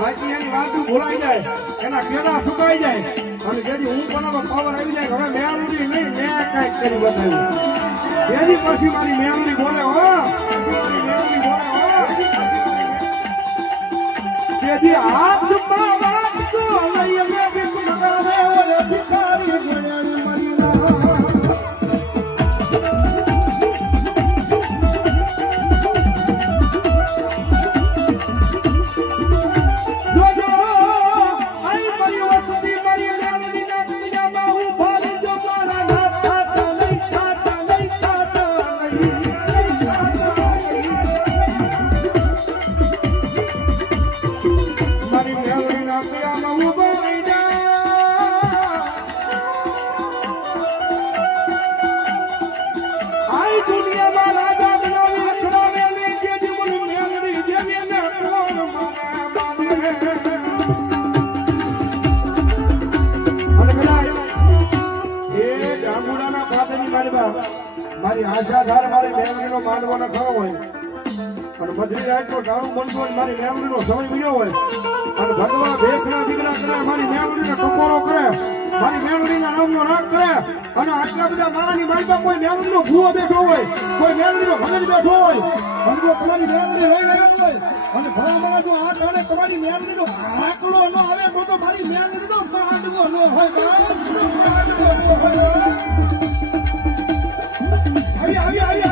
બાકી એની વાતું ભૂલાઈ જાય, એના કેળા સુકાઈ જાય અને જેથી હું કોનામાં પાવર આવી જાય હવે મેળવી નહીં, મેં કાંઈક કરી બતાવ્યું એની પછી મારી મેળવી બોલે હો, મેળવી બોલે હો જેથી હાથ પાવા તો લઈ લે ભિખારે ઓલે ભિખારી ગણ્યા મરી મારી આશા ધાર મારી મેમરીનો માંડવાનો ખરો હોય અને બધી રાતનો ટાણું બનતો હોય મારી મેમરીનો સમય મળ્યો હોય અને ભગવાન ભેખના દીકરા કરે મારી મેમરીનો ટકોરો કરે મારી મેમરીના નામનો રાગ કરે અને આટલા બધા મારાની માલમાં કોઈ મેમરીનો ભૂવો બેઠો હોય કોઈ મેમરીનો ભગત બેઠો હોય અને જો તમારી મેમરી લઈ ગયો હોય અને ભલામણા જો આ ટાણે તમારી મેમરીનો આંકડો ન આવે તો મારી મેમરીનો માંડવો ન હોય આવી